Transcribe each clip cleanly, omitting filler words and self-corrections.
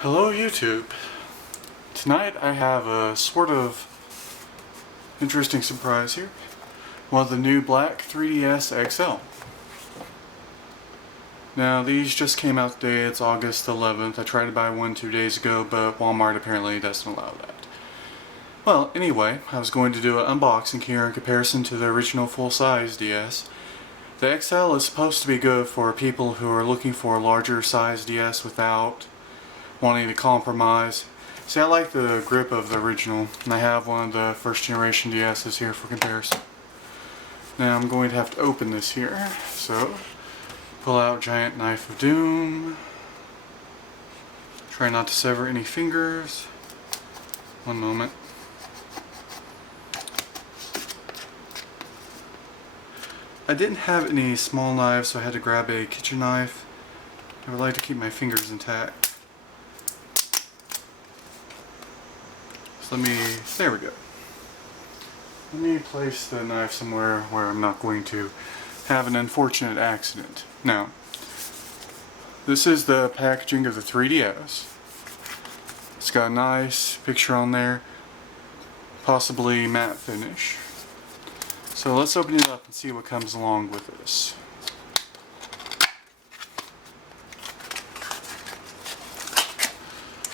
Hello YouTube. Tonight I have a sort of interesting surprise here. One of the new black 3DS XL. Now these just came out today, it's August 11th. I tried to buy one 2 days ago, but Walmart apparently doesn't allow that. Well, anyway, I was going to do an unboxing here in comparison to the original full-size DS. The XL is supposed to be good for people who are looking for a larger size DS without wanting to compromise. See, I like the grip of the original, and I have one of the first generation DS's here for comparison. Now I'm going to have to open this here, so pull out Giant Knife of Doom. Try not to sever any fingers. One moment. I didn't have any small knives, so I had to grab a kitchen knife. I would like to keep my fingers intact. So there we go. Let me place the knife somewhere where I'm not going to have an unfortunate accident. Now, this is the packaging of the 3DS. It's got a nice picture on there, possibly matte finish. So let's open it up and see what comes along with this.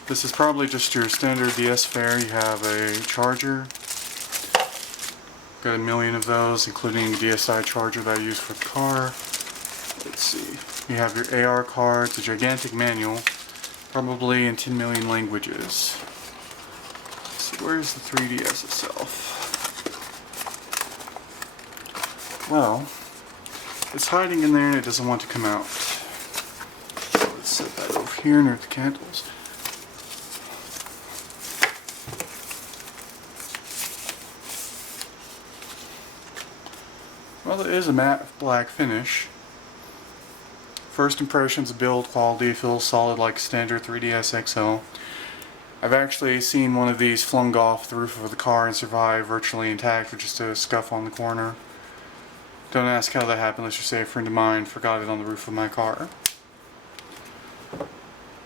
This is probably just your standard DS fare. You have a charger. Got a million of those, including the DSi charger that I use for the car. Let's see. You have your AR card. It's a gigantic manual, probably in 10 million languages. Let's see, where's the 3DS itself? Well, it's hiding in there and it doesn't want to come out. So let's set that over here near the candles. Well, it is a matte black finish. First impressions of build quality, feels solid like standard 3DS XL. I've actually seen one of these flung off the roof of the car and survive virtually intact with just a scuff on the corner. Don't ask how that happened, let's just say a friend of mine forgot it on the roof of my car.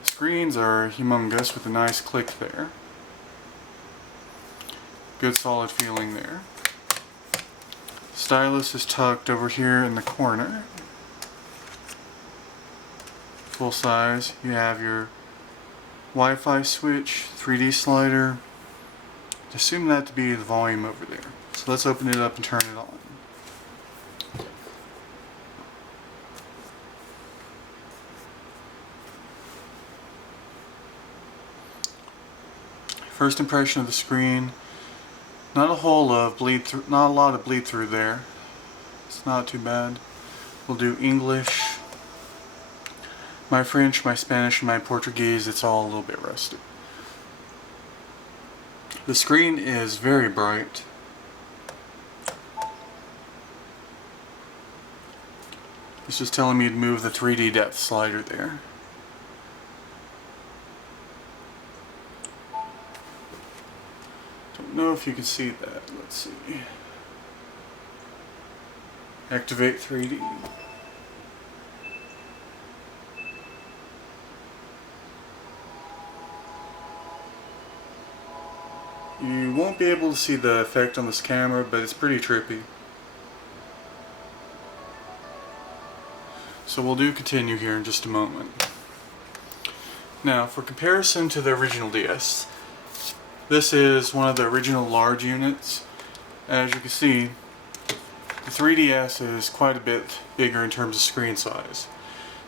Screens are humongous with a nice click there. Good solid feeling there. Stylus is tucked over here in the corner. Full size. You have your Wi-Fi switch, 3D slider. Assume that to be the volume over there. So let's open it up and turn it on. First impression of the screen. Not a lot of bleed through there. It's not too bad. We'll do English. My French, my Spanish, and my Portuguese, it's all a little bit rusty. The screen is very bright. It's just telling me to move the 3D depth slider there. Don't know if you can see that. Let's see. Activate 3D. You won't be able to see the effect on this camera, but it's pretty trippy. So we'll do continue here in just a moment. Now, for comparison to the original DS, this is one of the original large units. As you can see, the 3DS is quite a bit bigger in terms of screen size.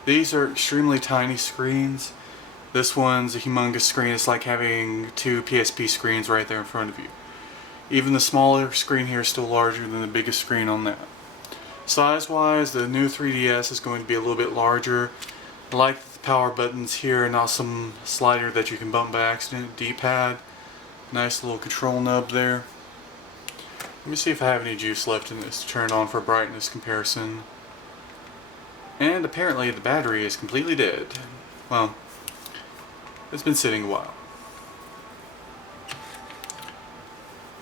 These are extremely tiny screens. This one's a humongous screen. It's like having two PSP screens right there in front of you. Even the smaller screen here is still larger than the biggest screen on that. Size-wise, the new 3DS is going to be a little bit larger. I like the power buttons here, an awesome slider that you can bump by accident, D-pad. Nice little control nub there. Let me see if I have any juice left in this to turn it on for brightness comparison. And apparently the battery is completely dead. Well, it's been sitting a while.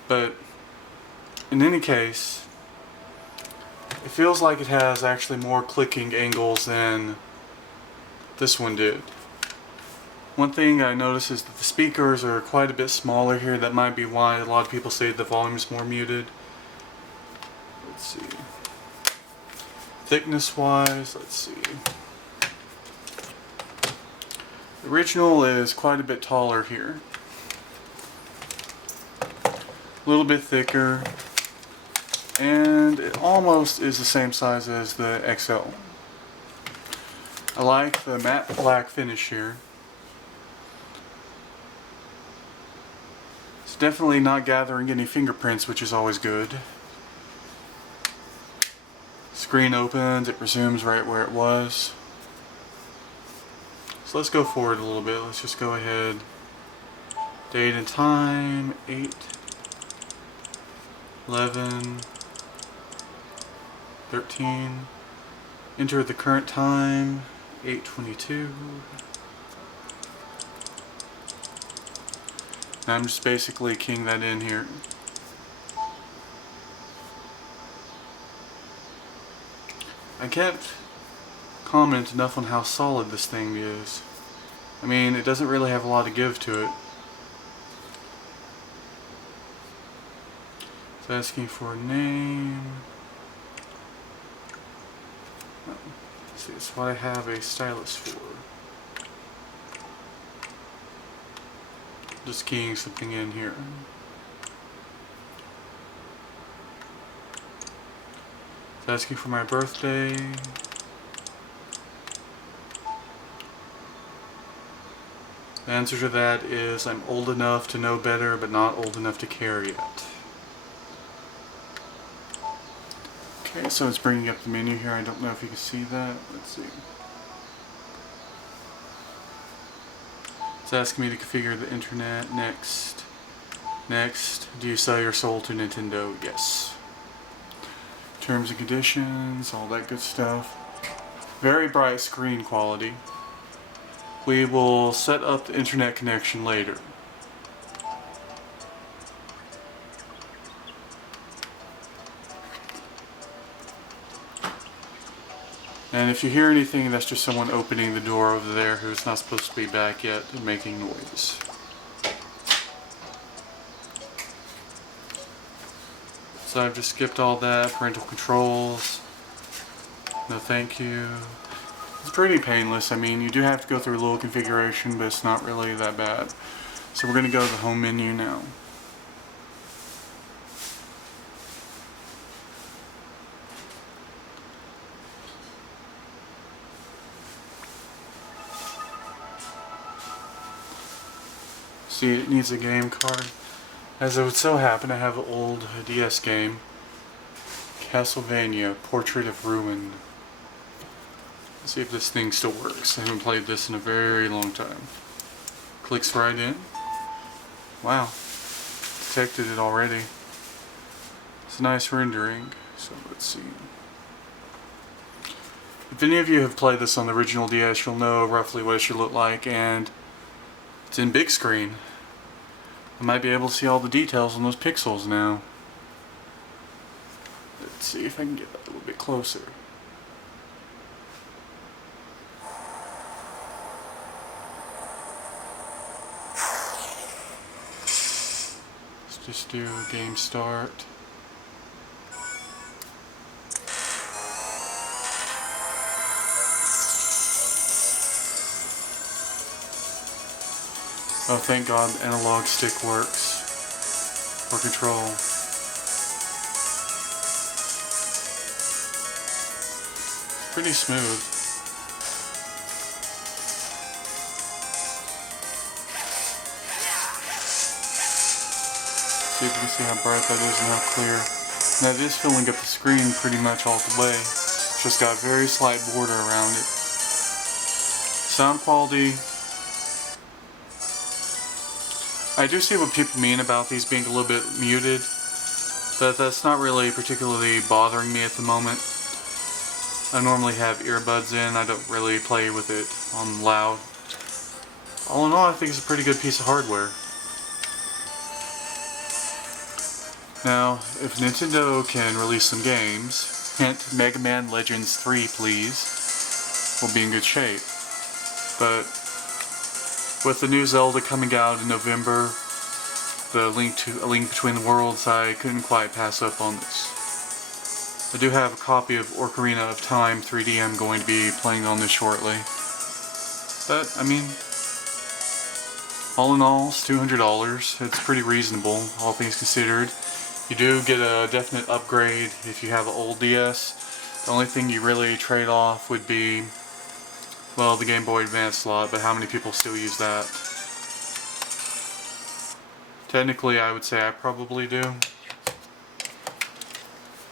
But in any case, it feels like it has actually more clicking angles than this one did. One thing I noticed is that the speakers are quite a bit smaller here. That might be why a lot of people say the volume is more muted. Let's see. Thickness wise, let's see. The original is quite a bit taller here. A little bit thicker. And it almost is the same size as the XL. I like the matte black finish here. It's definitely not gathering any fingerprints, which is always good. Screen opens, it resumes right where it was. So let's go forward a little bit. Let's just go ahead. Date and time, 8/11/13. Enter the current time, 8:22. Now I'm just basically keying that in here. I can't comment enough on how solid this thing is. I mean, it doesn't really have a lot to give to it. It's asking for a name. Let's see, it's what I have a stylus for. Just keying something in here. It's asking for my birthday. The answer to that is I'm old enough to know better, but not old enough to care yet. Okay, so it's bringing up the menu here. I don't know if you can see that. Let's see. It's asking me to configure the internet. Next. Next. Do you sell your soul to Nintendo? Yes. Terms and conditions, all that good stuff. Very bright screen quality. We will set up the internet connection later. And if you hear anything, that's just someone opening the door over there who's not supposed to be back yet and making noise. So I've just skipped all that. Parental controls. No thank you. It's pretty painless. I mean, you do have to go through a little configuration, but it's not really that bad. So we're going to go to the home menu now. See, it needs a game card. As it would so happen, I have an old DS game, Castlevania, Portrait of Ruin. Let's see if this thing still works. I haven't played this in a very long time. Clicks right in. Wow. Detected it already. It's a nice rendering. So let's see. If any of you have played this on the original DS, you'll know roughly what it should look like, and it's in big screen. I might be able to see all the details on those pixels now. Let's see if I can get that a little bit closer. Let's just do game start. Oh, thank God the analog stick works for control. Pretty smooth. See if you can see how bright that is and how clear. Now it is filling up the screen pretty much all the way. It's just got a very slight border around it. Sound quality. I do see what people mean about these being a little bit muted, but that's not really particularly bothering me at the moment. I normally have earbuds in, I don't really play with it on loud. All in all, I think it's a pretty good piece of hardware. Now, if Nintendo can release some games, hint, Mega Man Legends 3 please, we'll be in good shape. But With the new Zelda coming out in November, the A Link Between the Worlds, I couldn't quite pass up on this. I do have a copy of Ocarina of Time 3D I'm going to be playing on this shortly. But, I mean, all in all, it's $200. It's pretty reasonable, all things considered. You do get a definite upgrade if you have an old DS. The only thing you really trade off would be, well, the Game Boy Advance slot, but how many people still use that? Technically, I would say I probably do.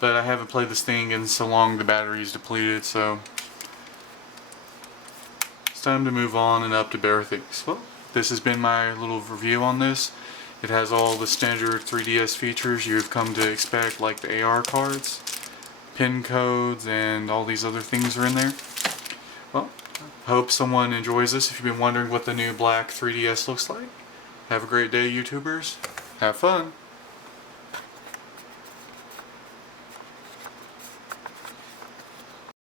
But I haven't played this thing in so long the battery's depleted, so it's time to move on and up to better things. Well, this has been my little review on this. It has all the standard 3DS features you've come to expect, like the AR cards, pin codes, and all these other things are in there. Well, I hope someone enjoys this. If you've been wondering what the new black 3DS looks like, have a great day, YouTubers. Have fun.